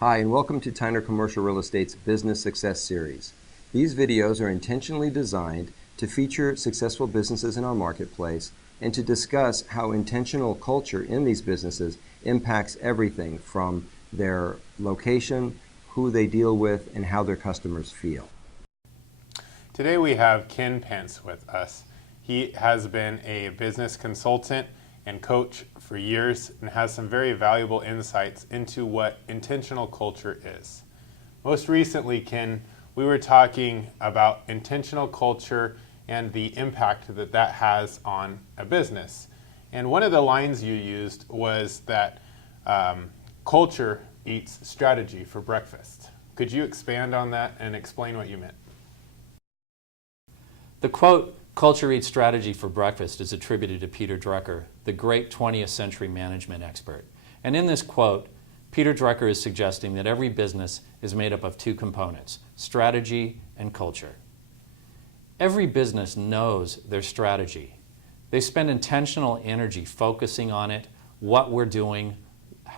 Hi, and welcome to Tyner Commercial Real Estate's Business Success Series. These videos are intentionally designed to feature successful businesses in our marketplace and to discuss how intentional culture in these businesses impacts everything from their location, who they deal with, and how their customers feel. Today we have Ken Pence with us. He has been a business consultant and coach for years and has some very valuable insights into what intentional culture is. Most recently, Ken, we were talking about intentional culture and the impact that that has on a business. And one of the lines you used was that culture eats strategy for breakfast. Could you expand on that and explain what you meant? The quote, "Culture eats strategy for breakfast," is attributed to Peter Drucker, the great 20th century management expert. And in this quote, Peter Drucker is suggesting that every business is made up of two components, strategy and culture. Every business knows their strategy. They spend intentional energy focusing on it, what we're doing,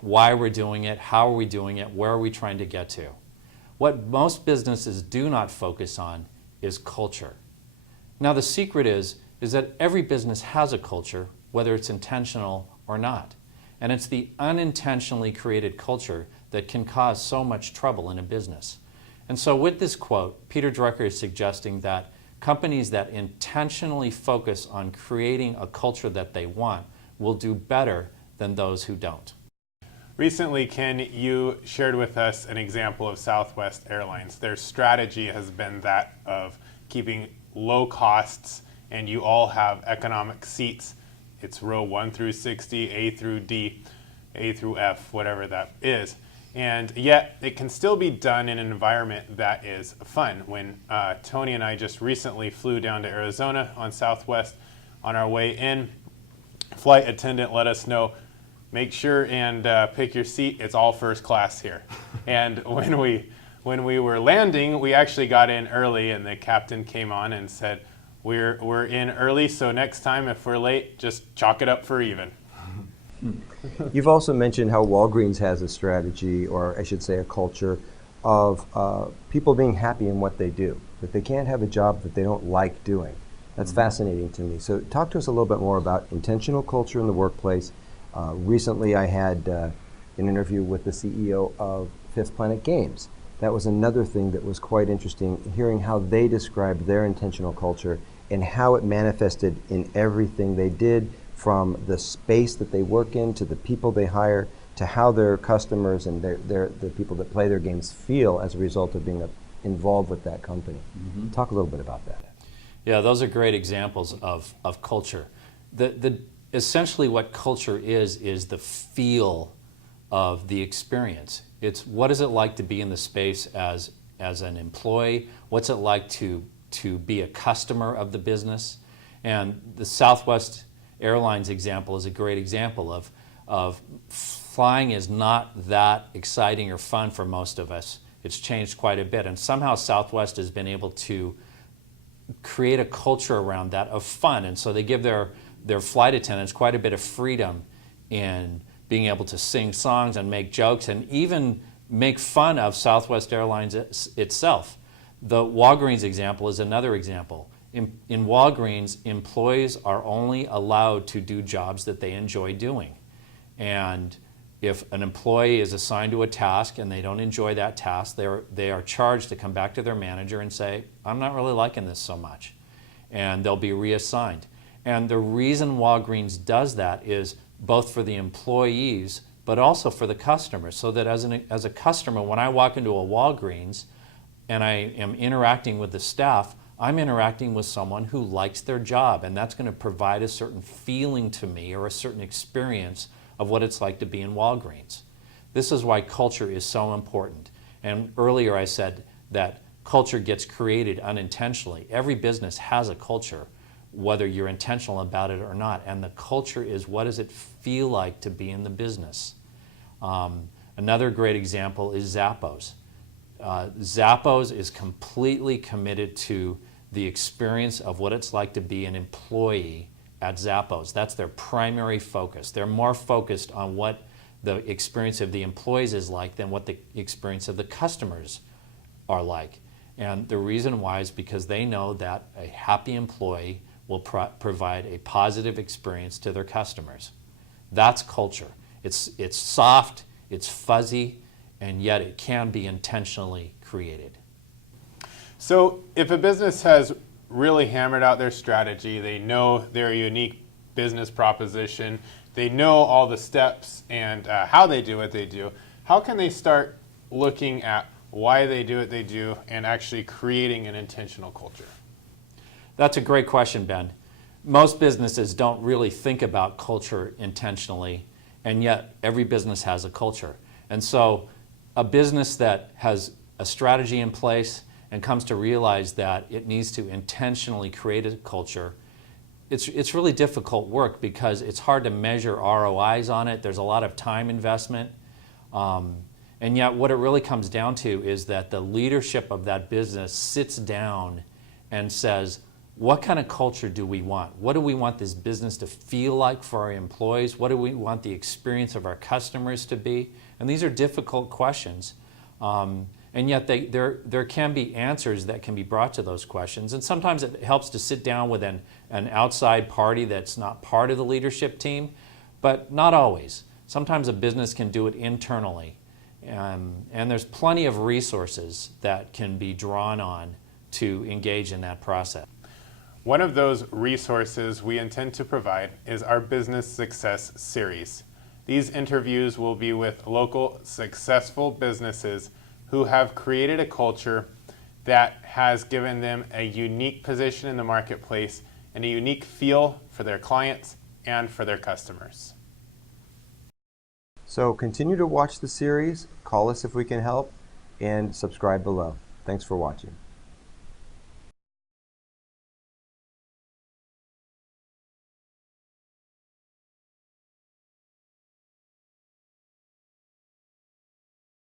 why we're doing it, how are we doing it, where are we trying to get to. What most businesses do not focus on is culture. Now the secret is that every business has a culture, whether it's intentional or not. And it's the unintentionally created culture that can cause so much trouble in a business. And so with this quote, Peter Drucker is suggesting that companies that intentionally focus on creating a culture that they want will do better than those who don't. Recently, Ken, you shared with us an example of Southwest Airlines. Their strategy has been that of keeping low costs, and you all have economic seats. It's row 1 through 60, A through D, A through F, whatever that is. And yet it can still be done in an environment that is fun. When Tony and I just recently flew down to Arizona on Southwest, on our way in, flight attendant let us know, make sure and pick your seat, it's all first class here. And when we were landing, we actually got in early, and the captain came on and said, we're in early, so next time if we're late, just chalk it up for even. You've also mentioned how Walgreens has a strategy, or I should say a culture, of people being happy in what they do, that they can't have a job that they don't like doing. That's fascinating to me. So talk to us a little bit more about intentional culture in the workplace. Recently I had an interview with the CEO of Fifth Planet Games. That was another thing that was quite interesting, hearing how they described their intentional culture and how it manifested in everything they did, from the space that they work in, to the people they hire, to how their customers and the people that play their games feel as a result of being involved with that company. Talk a little bit about that. Yeah, those are great examples of culture. Essentially what culture is the feel of the experience. It's what is it like to be in the space as an employee? What's it like to be a customer of the business? And the Southwest Airlines example is a great example of flying is not that exciting or fun for most of us. It's changed quite a bit, and somehow Southwest has been able to create a culture around that of fun, and so they give their flight attendants quite a bit of freedom in being able to sing songs and make jokes and even make fun of Southwest Airlines itself. The Walgreens example is another example. In Walgreens, employees are only allowed to do jobs that they enjoy doing. And if an employee is assigned to a task and they don't enjoy that task, they are charged to come back to their manager and say, I'm not really liking this so much. And they'll be reassigned. And the reason Walgreens does that is both for the employees, but also for the customers, so that as a customer, when I walk into a Walgreens and I am interacting with the staff, I'm interacting with someone who likes their job, and that's going to provide a certain feeling to me, or a certain experience of what it's like to be in Walgreens. This is why culture is so important. And earlier I said that culture gets created unintentionally. Every business has a culture, whether you're intentional about it or not. And the culture is, what does it feel like to be in the business? Another great example is Zappos. Zappos is completely committed to the experience of what it's like to be an employee at Zappos. That's their primary focus. They're more focused on what the experience of the employees is like than what the experience of the customers are like. And the reason why is because they know that a happy employee will provide a positive experience to their customers. That's culture. It's soft, it's fuzzy, and yet it can be intentionally created. So if a business has really hammered out their strategy, they know their unique business proposition, they know all the steps and how they do what they do, how can they start looking at why they do what they do and actually creating an intentional culture? That's a great question, Ben. Most businesses don't really think about culture intentionally, and yet every business has a culture. And so a business that has a strategy in place and comes to realize that it needs to intentionally create a culture, it's really difficult work because it's hard to measure ROIs on it. There's a lot of time investment. And yet what it really comes down to is that the leadership of that business sits down and says, what kind of culture do we want? What do we want this business to feel like for our employees? What do we want the experience of our customers to be? And these are difficult questions. And yet there can be answers that can be brought to those questions. And sometimes it helps to sit down with an outside party that's not part of the leadership team, but not always. Sometimes a business can do it internally. And there's plenty of resources that can be drawn on to engage in that process. One of those resources we intend to provide is our Business Success Series. These interviews will be with local successful businesses who have created a culture that has given them a unique position in the marketplace and a unique feel for their clients and for their customers. So continue to watch the series, call us if we can help, and subscribe below. Thanks for watching.